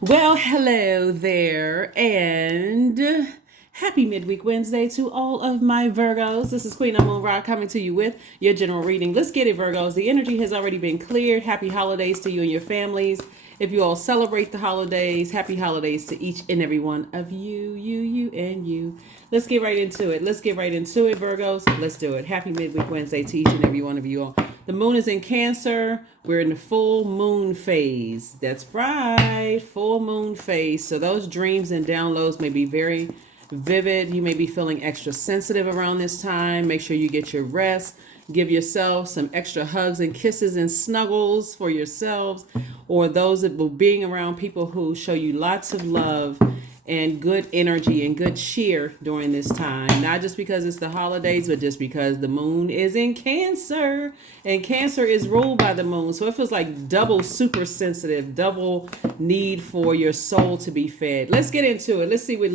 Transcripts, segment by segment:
Well, hello there, and happy midweek Wednesday to all of my Virgos. This is Queen Amun Ra coming to you with your general reading. Let's get it, Virgos. The energy has already been cleared. Happy holidays to you and your families. If you all celebrate the holidays, happy holidays to each and every one of you, and you. Let's get right into it. Let's get right into it, Virgos. Let's do it. Happy midweek Wednesday to each and every one of you all. The moon is in Cancer. We're in the full moon phase. That's right, full moon phase. So those dreams and downloads may be very vivid. You may be feeling extra sensitive around this time. Make sure you get your rest. Give yourself some extra hugs and kisses and snuggles for yourselves, or those that will being around people who show you lots of love and good energy and good cheer during this time. Not just because it's the holidays, but just because the moon is in Cancer, and Cancer is ruled by the moon. So it feels like double super sensitive, double need for your soul to be fed. Let's get into it. Let's see what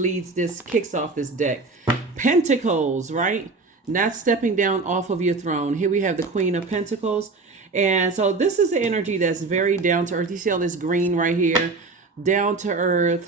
kicks off this deck. Pentacles, right? Not stepping down off of your throne. Here we have the Queen of Pentacles. And so this is the energy that's very down to earth. You see all this green right here? Down to earth.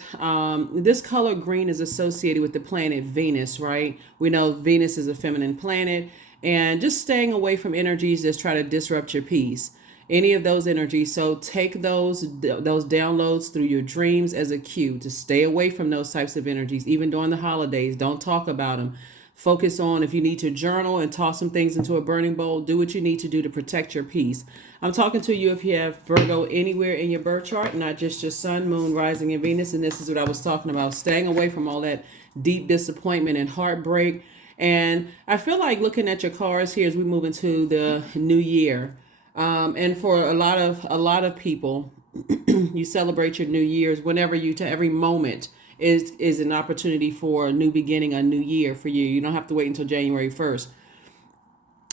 This color green is associated with the planet Venus, right? We know Venus is a feminine planet, and just staying away from energies that try to disrupt your peace. Any of those energies. So take those downloads through your dreams as a cue to stay away from those types of energies, even during the holidays. Don't talk about them. Focus on, if you need to journal and toss some things into a burning bowl, do what you need to do to protect your peace. I'm talking to you if you have Virgo anywhere in your birth chart, not just your sun, moon, rising, and Venus. And this is what I was talking about, staying away from all that deep disappointment and heartbreak. And I feel like looking at your cards here as we move into the new year. And for a lot of people, you celebrate your New Year's whenever to every moment is an opportunity for a new beginning, a new year for you. You don't have to wait until January 1st.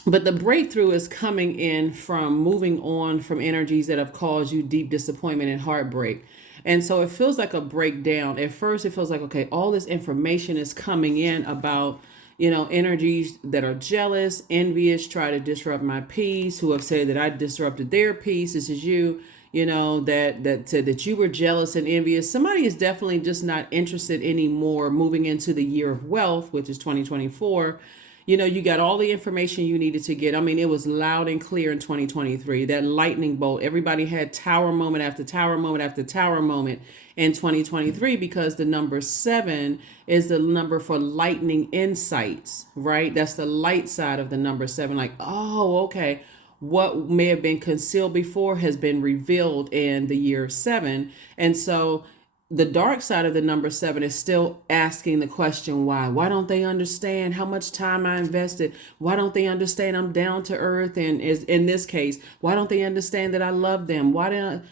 But the breakthrough is coming in from moving on from energies that have caused you deep disappointment and heartbreak. And so it feels like a breakdown. At first, it feels like, okay, all this information is coming in about, energies that are jealous, envious, try to disrupt my peace, who have said that I disrupted their peace. This is you, that said that you were jealous and envious. Somebody is definitely just not interested anymore moving into the year of wealth, which is 2024. You got all the information you needed to get. I mean, it was loud and clear in 2023. That lightning bolt, everybody had tower moment after tower moment after tower moment in 2023, because the number 7 is the number for lightning insights, right? That's the light side of the number 7. Like, oh, okay. What may have been concealed before has been revealed in the year 7. And so the dark side of the number 7 is still asking the question, why? Why don't they understand how much time I invested? Why don't they understand I'm down to earth? And is in this case, why don't they understand that I love them? Why don't,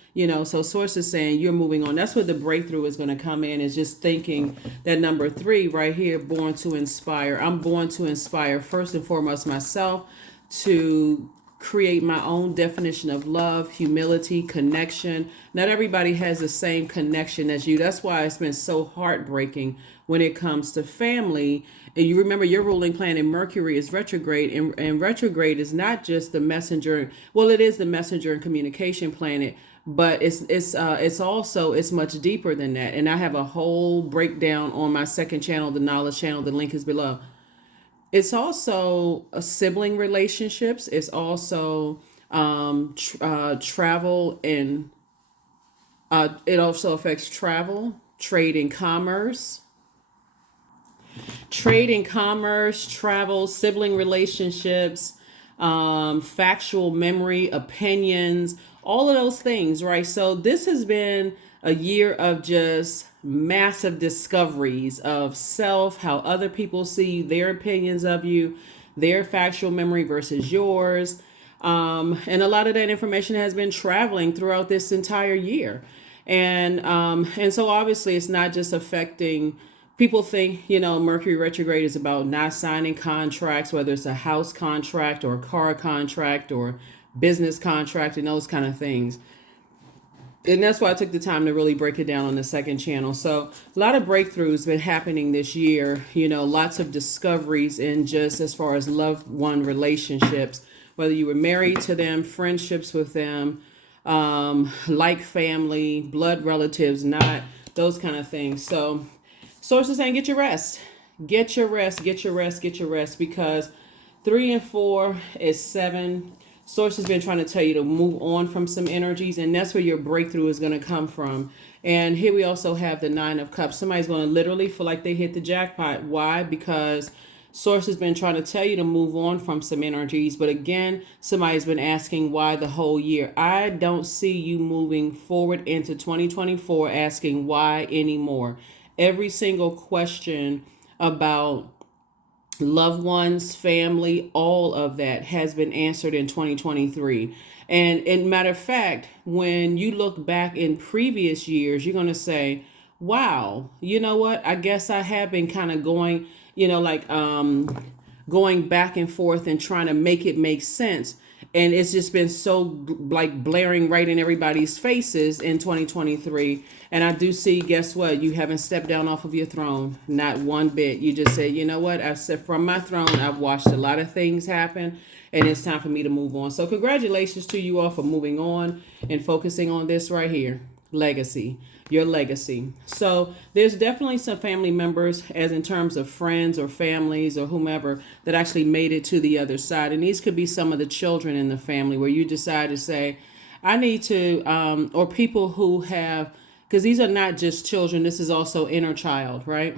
so Source is saying you're moving on. That's what the breakthrough is going to come in, is just thinking that number 3 right here, born to inspire. I'm born to inspire first and foremost myself to create my own definition of love, humility, connection. Not everybody has the same connection as you. That's why it's been so heartbreaking when it comes to family. And you remember your ruling planet Mercury is retrograde, and retrograde is not just the messenger. Well, it is the messenger and communication planet, but it's also, it's much deeper than that. And I have a whole breakdown on my second channel, the knowledge channel. The link is below. It's also sibling relationships. It's also travel, and it also affects travel, trade and commerce, travel, sibling relationships, factual memory, opinions, all of those things, right? So this has been a year of just massive discoveries of self, how other people see you, their opinions of you, their factual memory versus yours. And a lot of that information has been traveling throughout this entire year. And so obviously it's not just affecting people. Think, Mercury retrograde is about not signing contracts, whether it's a house contract or a car contract or business contract and those kind of things. And that's why I took the time to really break it down on the second channel. So a lot of breakthroughs been happening this year, lots of discoveries in just as far as loved one relationships, whether you were married to them, friendships with them, like family, blood relatives, not those kind of things. So sources saying get your rest. Get your rest, get your rest, get your rest, because 3 and 4 is 7. Source has been trying to tell you to move on from some energies, and that's where your breakthrough is going to come from. And here we also have the 9 of Cups. Somebody's going to literally feel like they hit the jackpot. Why? Because Source has been trying to tell you to move on from some energies, but again, somebody's been asking why the whole year. I don't see you moving forward into 2024 asking why anymore. Every single question about loved ones, family, all of that has been answered in 2023. And in matter of fact, when you look back in previous years, you're going to say, wow, you know what? I guess I have been kind of going, going back and forth and trying to make it make sense. And it's just been so like blaring right in everybody's faces in 2023. And I do see, guess what? You haven't stepped down off of your throne, not one bit. You just said, you know what? I've said from my throne, I've watched a lot of things happen, and it's time for me to move on. So congratulations to you all for moving on and focusing on this right here. Legacy, your legacy. So there's definitely some family members, as in terms of friends or families or whomever, that actually made it to the other side. And these could be some of the children in the family where you decide to say, I need to, or people who have, because these are not just children, this is also inner child, right?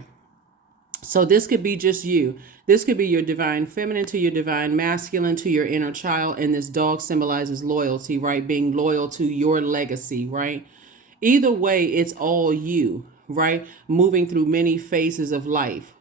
So this could be just you. This could be your divine feminine to your divine masculine to your inner child. And this dog symbolizes loyalty, right? Being loyal to your legacy, right? Either way, it's all you, right? Moving through many phases of life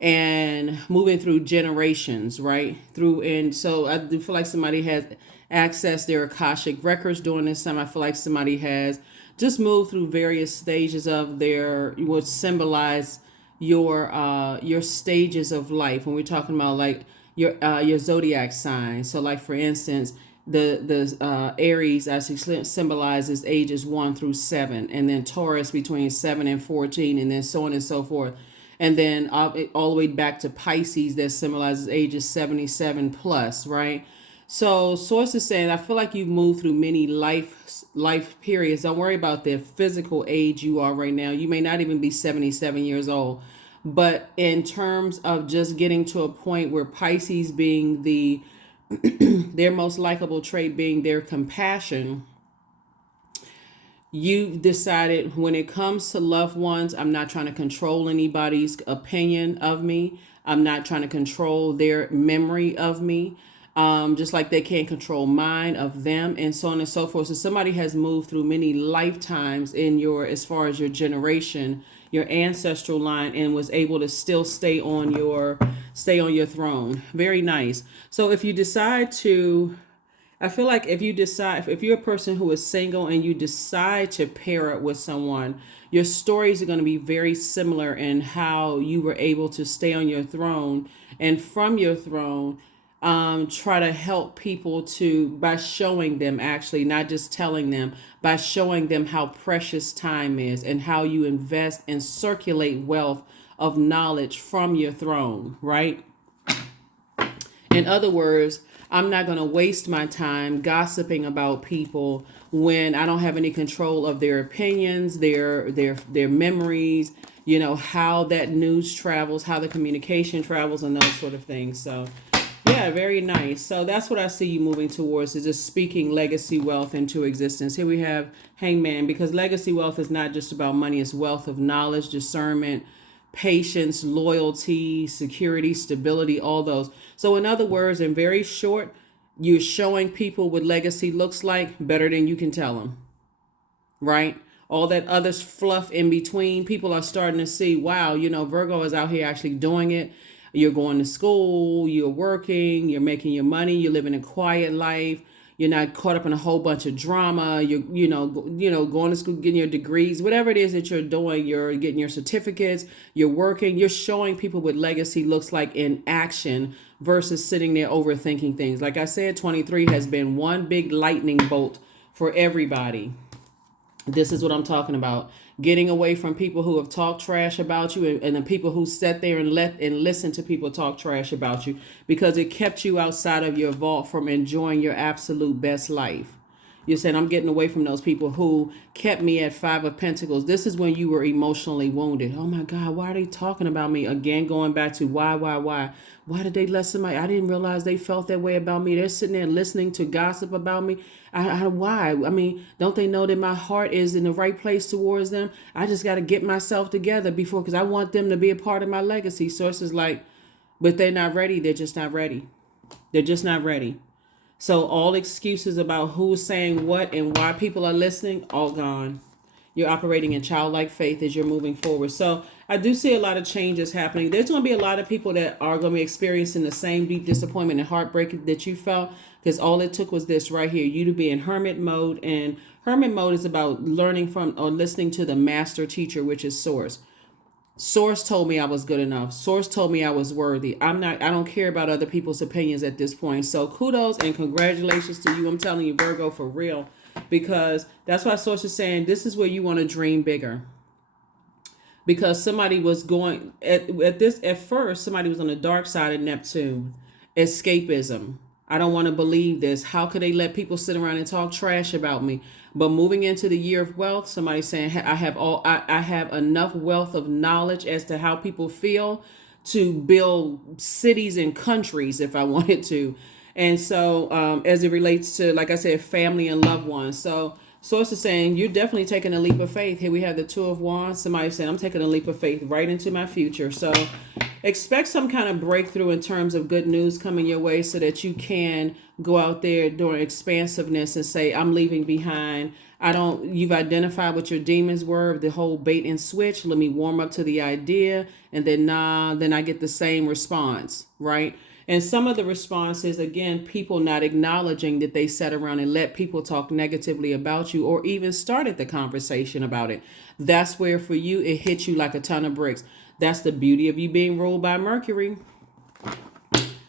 and moving through generations, right? And so I do feel like somebody has accessed their Akashic records during this time. I feel like somebody has just moved through various stages of their, what symbolize your stages of life. When we're talking about like your zodiac sign. So like, for instance, the Aries actually symbolizes ages 1 through 7, and then Taurus between 7 and 14, and then so on and so forth. And then all the way back to Pisces that symbolizes ages 77 plus, right? So Source is saying, I feel like you've moved through many life periods. Don't worry about the physical age you are right now. You may not even be 77 years old. But in terms of just getting to a point where Pisces being their most likable trait being their compassion, you've decided when it comes to loved ones, I'm not trying to control anybody's opinion of me. I'm not trying to control their memory of me. Just like they can't control mine of them, and so on and so forth. So somebody has moved through many lifetimes in as far as your generation, your ancestral line, and was able to still stay on your throne. Very nice. So if you decide to, I feel like if you're a person who is single and you decide to pair up with someone, your stories are going to be very similar in how you were able to stay on your throne, and from your throne, try to help people by showing them, actually, not just telling them, by showing them how precious time is and how you invest and circulate wealth of knowledge from your throne, right? In other words, I'm not going to waste my time gossiping about people when I don't have any control of their opinions, their memories, how that news travels, how the communication travels, and those sort of things. So yeah, very nice. So that's what I see you moving towards, is just speaking legacy wealth into existence. Here we have Hangman, because legacy wealth is not just about money. It's wealth of knowledge, discernment, patience, loyalty, security, stability, all those. So in other words, in very short, you're showing people what legacy looks like better than you can tell them, right? All that other fluff in between, people are starting to see, wow, Virgo is out here actually doing it. You're going to school, you're working, you're making your money, you're living a quiet life. You're not caught up in a whole bunch of drama. You're, going to school, getting your degrees, whatever it is that you're doing. You're getting your certificates. You're working. You're showing people what legacy looks like in action versus sitting there overthinking things. Like I said, 23 has been one big lightning bolt for everybody. This is what I'm talking about. Getting away from people who have talked trash about you, and the people who sat there and listen to people talk trash about you, because it kept you outside of your vault from enjoying your absolute best life. You're saying, I'm getting away from those people who kept me at Five of Pentacles. This is when you were emotionally wounded. Oh my God, why are they talking about me? Again, going back to why? Why did they let somebody? I didn't realize they felt that way about me. They're sitting there listening to gossip about me. Why? I mean, don't they know that my heart is in the right place towards them? I just got to get myself together before, because I want them to be a part of my legacy. Sources like, but they're not ready. They're just not ready. They're just not ready. So all excuses about who's saying what and why people are listening, all gone. You're operating in childlike faith as you're moving forward. So I do see a lot of changes happening. There's going to be a lot of people that are going to be experiencing the same deep disappointment and heartbreak that you felt, because all it took was this right here, you to be in hermit mode. And hermit mode is about learning from or listening to the master teacher, which is Source. Source told me I was good enough. Source told me I was worthy. I don't care about other people's opinions at this point. So kudos and congratulations to you. I'm telling you, Virgo, for real, because that's why Source is saying this is where you want to dream bigger. Because somebody was going at first, somebody was on the dark side of Neptune. Escapism. I don't want to believe this. How could they let people sit around and talk trash about me? But moving into the year of wealth, somebody's saying I have enough wealth of knowledge as to how people feel to build cities and countries if I wanted to. And so as it relates to, like I said, family and loved ones. So Source is saying you're definitely taking a leap of faith. Here we have the Two of Wands. Somebody saying I'm taking a leap of faith right into my future. So expect some kind of breakthrough in terms of good news coming your way so that you can go out there during expansiveness and say, I'm leaving behind. You've identified what your demons were, the whole bait and switch. Let me warm up to the idea. And then, then I get the same response, right? And some of the responses, again, people not acknowledging that they sat around and let people talk negatively about you or even started the conversation about it. That's where for you, it hits you like a ton of bricks. That's the beauty of you being ruled by Mercury.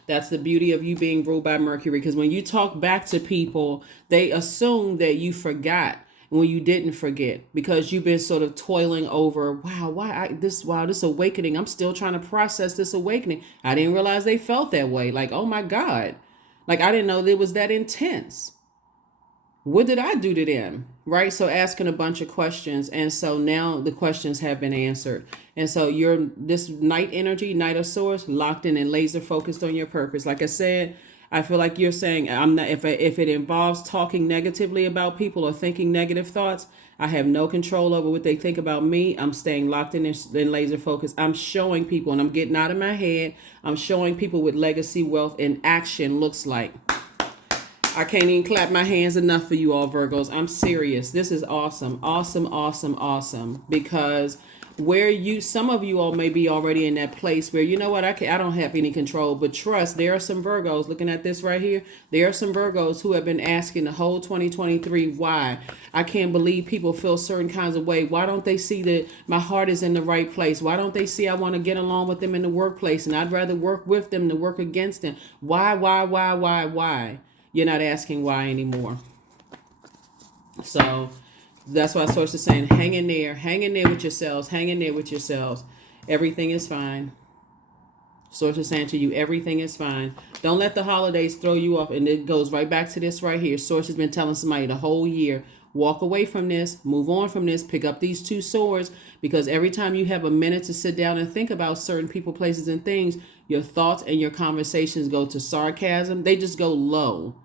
That's the beauty of you being ruled by Mercury. Because when you talk back to people, they assume that you forgot when you didn't forget, because you've been sort of toiling over, this awakening. I'm still trying to process this awakening. I didn't realize they felt that way. Like, oh my God. Like, I didn't know it was that intense. What did I do to them? Right? So asking a bunch of questions. And so now the questions have been answered. And so you're this night energy, Knight of Swords, locked in and laser focused on your purpose. Like I said, I feel like you're saying, I'm not, if it involves talking negatively about people or thinking negative thoughts, I have no control over what they think about me. I'm staying locked in and laser focused. I'm showing people, and I'm getting out of my head. I'm showing people what legacy wealth in action looks like. I can't even clap my hands enough for you all, Virgos. I'm serious. This is awesome. Awesome, awesome, awesome. Because some of you all may be already in that place where, you know what, I don't have any control, but trust, there are some Virgos looking at this right here. There are some Virgos who have been asking the whole 2023, why? I can't believe people feel certain kinds of way. Why don't they see that my heart is in the right place? Why don't they see I want to get along with them in the workplace and I'd rather work with them than work against them? Why? You're not asking why anymore. So that's why Source is saying, hang in there with yourselves, Everything is fine. Source is saying to you, everything is fine. Don't let the holidays throw you off. And it goes right back to this right here. Source has been telling somebody the whole year, walk away from this, move on from this, pick up these two swords, because every time you have a minute to sit down and think about certain people, places, and things, your thoughts and your conversations go to sarcasm. They just go low.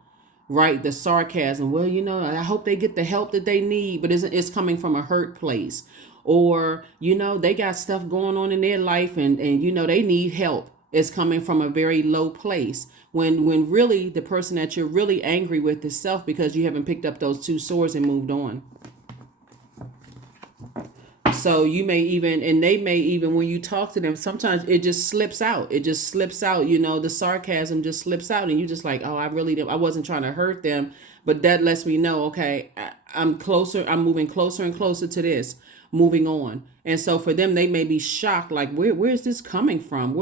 Right, the sarcasm. Well, I hope they get the help that they need, but it's coming from a hurt place. Or, they got stuff going on in their life and they need help. It's coming from a very low place. When really the person that you're really angry with is self, because you haven't picked up those two swords and moved on. So you may even, and they may even, when you talk to them, sometimes it just slips out. The sarcasm just slips out, and you just like, oh, I wasn't trying to hurt them. But that lets me know, okay, I'm moving closer and closer to this, moving on. And so for them, they may be shocked, like, where's this coming from?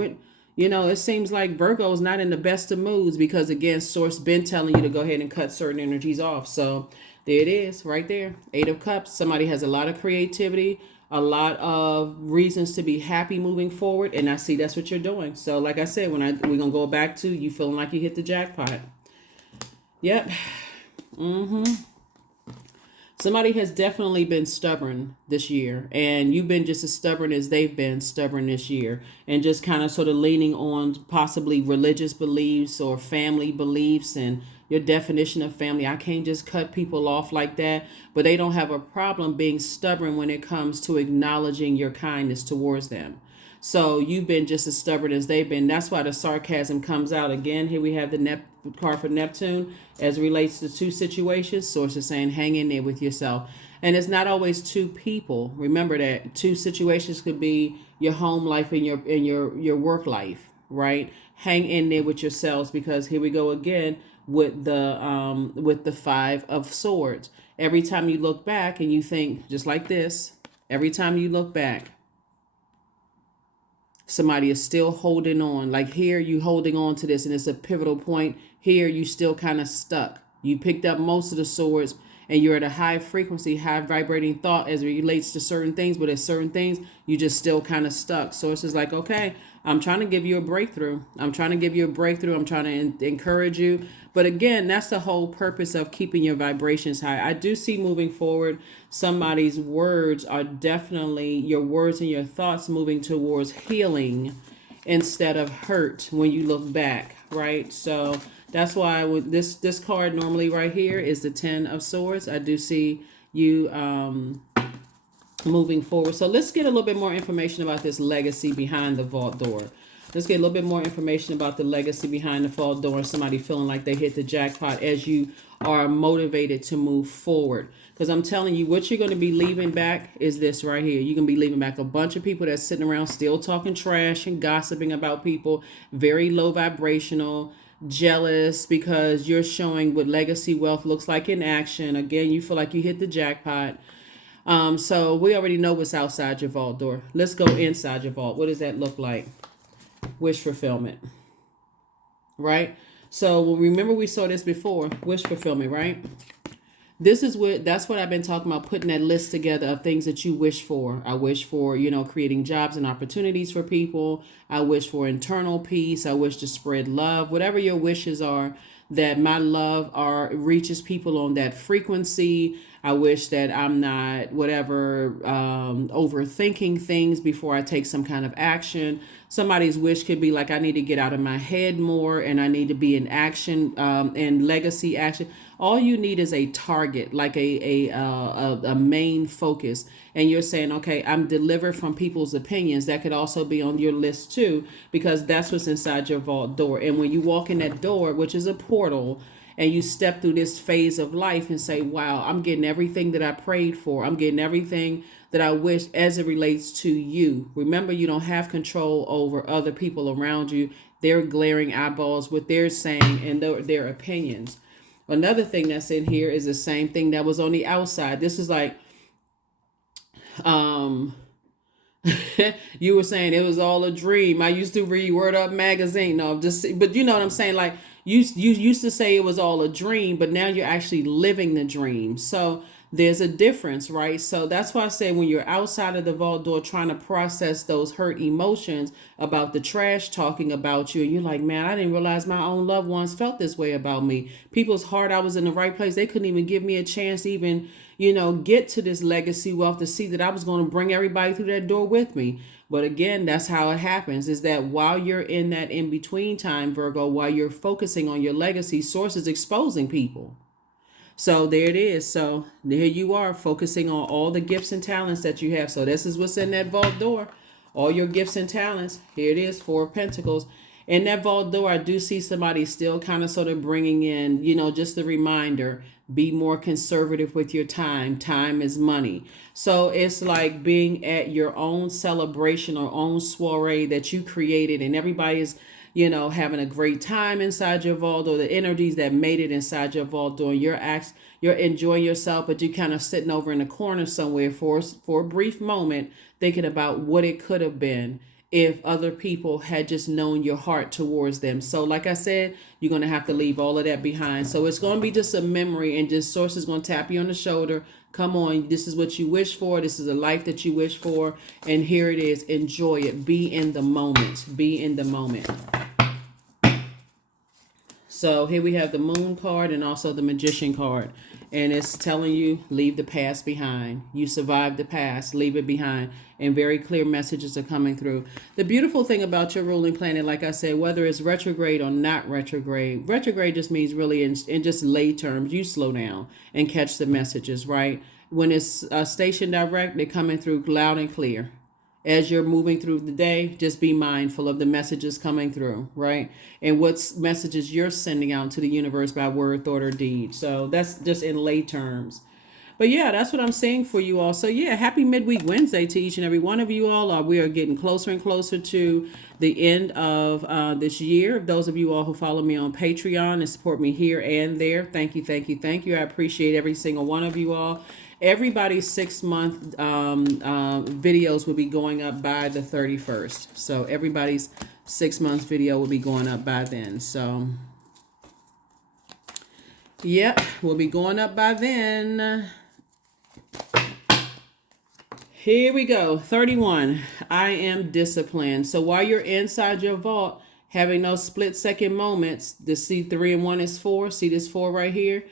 It seems like Virgo is not in the best of moods because, again, Source been telling you to go ahead and cut certain energies off. So there it is right there. 8 of Cups. Somebody has a lot of creativity, a lot of reasons to be happy moving forward. And I see that's what you're doing. So like I said, we're going to go back to you feeling like you hit the jackpot. Yep. Somebody has definitely been stubborn this year, and you've been just as stubborn as they've been stubborn this year, and just kind of sort of leaning on possibly religious beliefs or family beliefs and your definition of family. I can't just cut people off like that, but they don't have a problem being stubborn when it comes to acknowledging your kindness towards them. So you've been just as stubborn as they've been. That's why the sarcasm comes out again. Here we have the card for Neptune as it relates to two situations. Source is saying hang in there with yourself. And it's not always two people. Remember that two situations could be your home life and your work life, right? Hang in there with yourselves, because here we go again with the Five of Swords. Every time you look back and you think just like this, every time you look back, somebody is still holding on. Like here, you holding on to this, and it's a pivotal point. Here, you still kind of stuck. You picked up most of the swords, and you're at a high frequency, high vibrating thought as it relates to certain things, but at certain things, you just still kind of stuck. So it's just like, okay, I'm trying to give you a breakthrough. I'm trying to give you a breakthrough. I'm trying to encourage you. But again, that's the whole purpose of keeping your vibrations high. I do see moving forward, somebody's words are definitely, your words and your thoughts moving towards healing instead of hurt when you look back, right? So that's why with this card normally right here is the Ten of Swords. I do see you moving forward. So let's get a little bit more information about this legacy behind the vault door. Let's get a little bit more information about the legacy behind the vault door. Somebody feeling like they hit the jackpot as you are motivated to move forward. Because I'm telling you, what you're going to be leaving back is this right here. You're going to be leaving back a bunch of people that's sitting around still talking trash and gossiping about people, very low vibrational, jealous, because you're showing what legacy wealth looks like in action. Again, you feel like you hit the jackpot. So we already know what's outside your vault door. Let's go inside your vault. What does that look like? Wish fulfillment, right? So remember we saw this before, wish fulfillment, right? That's what I've been talking about, putting that list together of things that you wish for. I wish for, creating jobs and opportunities for people. I wish for internal peace. I wish to spread love. Whatever your wishes are, that my love reaches people on that frequency. I wish that I'm not overthinking things before I take some kind of action. Somebody's wish could be like, I need to get out of my head more, and I need to be in action, and legacy action. All you need is a target, like a main focus. And you're saying, okay, I'm delivered from people's opinions. That could also be on your list too, because that's what's inside your vault door. And when you walk in that door, which is a portal, and you step through this phase of life and say, wow, I'm getting everything that I prayed for. I'm getting everything that I wish as it relates to you. Remember, you don't have control over other people around you. Their glaring eyeballs, what they're saying, and their opinions. Another thing that's in here is the same thing that was on the outside. This is like, you were saying it was all a dream. I used to read Word Up magazine. No, but you know what I'm saying? Like you used to say it was all a dream, but now you're actually living the dream. So there's a difference, right? So that's why I say when you're outside of the vault door trying to process those hurt emotions about the trash talking about you, and you're like, man, I didn't realize my own loved ones felt this way about me. People's heart, I was in the right place. They couldn't even give me a chance to even, get to this legacy wealth, to see that I was going to bring everybody through that door with me. But again, that's how it happens, is that while you're in that in-between time, Virgo, while you're focusing on your legacy, source is exposing people. So there it is. So there you are, focusing on all the gifts and talents that you have. So this is what's in that vault door. All your gifts and talents. Here it is, Four of Pentacles. In that vault door, I do see somebody still kind of sort of bringing in, just a reminder, be more conservative with your time. Time is money. So it's like being at your own celebration or own soiree that you created, and everybody is having a great time inside your vault, or the energies that made it inside your vault door. You're enjoying yourself, but you're kind of sitting over in the corner somewhere for a brief moment, thinking about what it could have been if other people had just known your heart towards them. So like I said, you're going to have to leave all of that behind. So it's going to be just a memory, and just source is going to tap you on the shoulder. Come on, this is what you wish for. This is a life that you wish for. And here it is. Enjoy it. Be in the moment. Be in the moment. So here we have the Moon card and also the Magician card. And it's telling you, leave the past behind. You survived the past, leave it behind. And very clear messages are coming through. The beautiful thing about your ruling planet, like I said, whether it's retrograde or not retrograde, retrograde just means really in just lay terms, you slow down and catch the messages, right? When it's station direct, they're coming through loud and clear. As you're moving through the day, just be mindful of the messages coming through, right? And what messages you're sending out to the universe by word, thought, or deed. So that's just in lay terms. But yeah, that's what I'm saying for you all. So yeah, happy midweek Wednesday to each and every one of you all. We are getting closer and closer to the end of this year. Those of you all who follow me on Patreon and support me here and there, thank you, thank you, thank you. I appreciate every single one of you all. Everybody's 6-month videos will be going up by the 31st. So everybody's 6 months video will be going up by then. So yep, we'll be going up by then. Here we go. 31. I am disciplined. So while you're inside your vault, having those split-second moments, the see 3 and 1 is 4. See this 4 right here?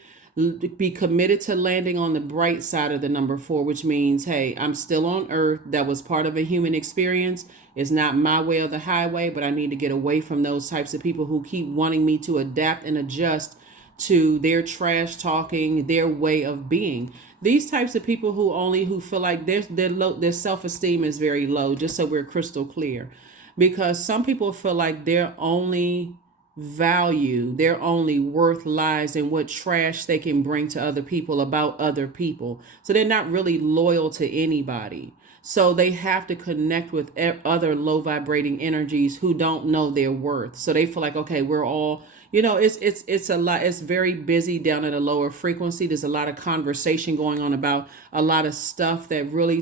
Be committed to landing on the bright side of the number 4, which means, hey, I'm still on earth. That was part of a human experience. It's not my way or the highway, but I need to get away from those types of people who keep wanting me to adapt and adjust to their trash talking, their way of being. These types of people who feel like their self-esteem is very low, just so we're crystal clear. Because some people feel like their only value, their only worth lies in what trash they can bring to other people about other people. So they're not really loyal to anybody. So they have to connect with other low vibrating energies who don't know their worth. So they feel like, okay, we're all, it's a lot. It's very busy down at a lower frequency. There's a lot of conversation going on about a lot of stuff that really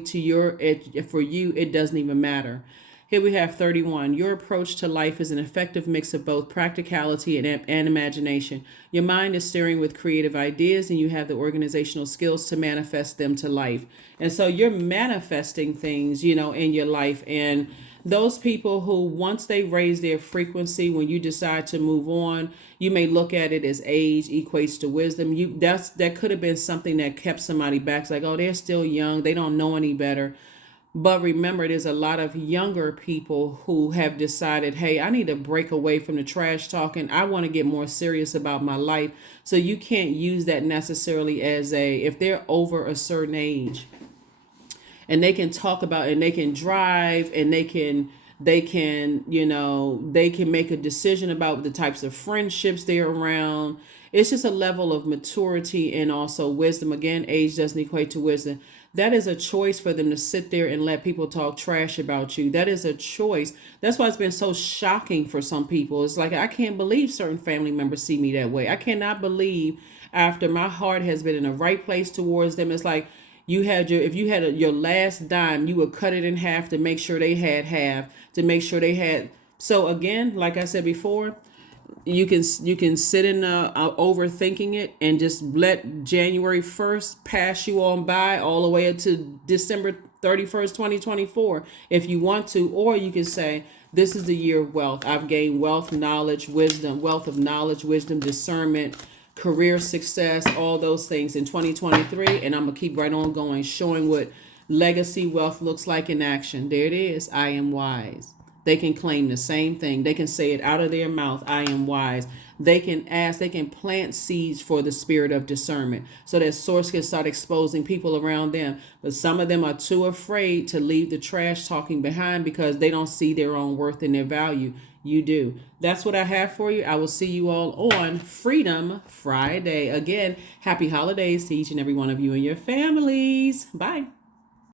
for you, it doesn't even matter. Here we have 31. Your approach to life is an effective mix of both practicality and imagination. Your mind is steering with creative ideas and you have the organizational skills to manifest them to life. And so you're manifesting things, in your life. And those people who, once they raise their frequency, when you decide to move on, you may look at it as age equates to wisdom. That could have been something that kept somebody back. It's like, oh, they're still young. They don't know any better. But remember, there's a lot of younger people who have decided, hey, I need to break away from the trash talking. I want to get more serious about my life. So you can't use that necessarily if they're over a certain age and they can talk about and they can drive and they can make a decision about the types of friendships they're around. It's just a level of maturity and also wisdom. Again, age doesn't equate to wisdom. That is a choice for them to sit there and let people talk trash about you. That is a choice. That's why it's been so shocking for some people. It's like, I can't believe certain family members see me that way. I cannot believe after my heart has been in the right place towards them. It's like if you had your last dime, you would cut it in half to make sure they had half, to make sure they had. So again, like I said before, you can sit in overthinking it and just let January 1st pass you on by all the way up to December 31st, 2024 if you want to. Or you can say, this is the year of wealth. I've gained wealth, knowledge, wisdom, wealth of knowledge, wisdom, discernment, career success, all those things in 2023. And I'm going to keep right on going, showing what legacy wealth looks like in action. There it is. I am wise. They can claim the same thing. They can say it out of their mouth. I am wise. They can plant seeds for the spirit of discernment so that source can start exposing people around them. But some of them are too afraid to leave the trash talking behind because they don't see their own worth and their value. You do. That's what I have for you. I will see you all on Freedom Friday. Again, happy holidays to each and every one of you and your families. Bye.